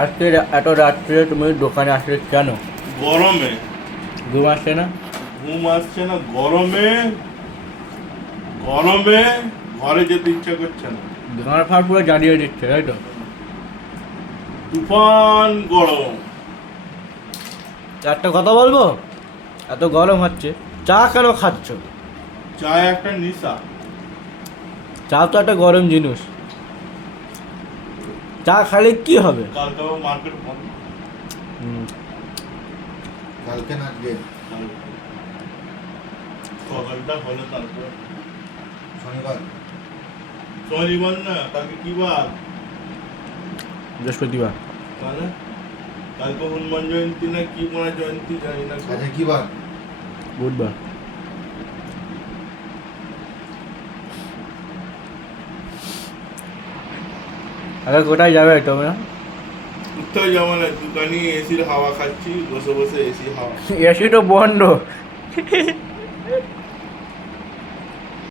আজকে এত রাত্রে তুমি দোকানে আসলে কেন? গরমে ঘুম আসছে না? ঘুম আসছে না, গরমে গরমে ঘরে যেতে ইচ্ছা করছে না। গাঁড় ফাঁড় পুরো জ্বালিয়ে দিচ্ছে, তাই তো? তুফান গরম। একটা কথা বলবো, এত গরম হচ্ছে, চা কেন খাচ্ছ? চা একটা নেশা। চা তো একটা গরম জিনিস, চা খালে কি হবে? কালকে মার্কেট বন্ধ। হুম, কালকে না আজকে সকালটা হলে তারপর শনিবার শনিবার না, কালকে কি বার? বৃহস্পতিবার। মানে কালকে হনুমান জয়ন্তী না কি মনে হয় জয়ন্তী, জানি না। আজকে কি বার? বুধবার। আগে কোথায় যাবে তোমরা? কোথাও যাবো না, দোকানে এসির হাওয়া খাচ্ছি, বসে বসে এসি হাওয়া। এসি তো বন্ধ।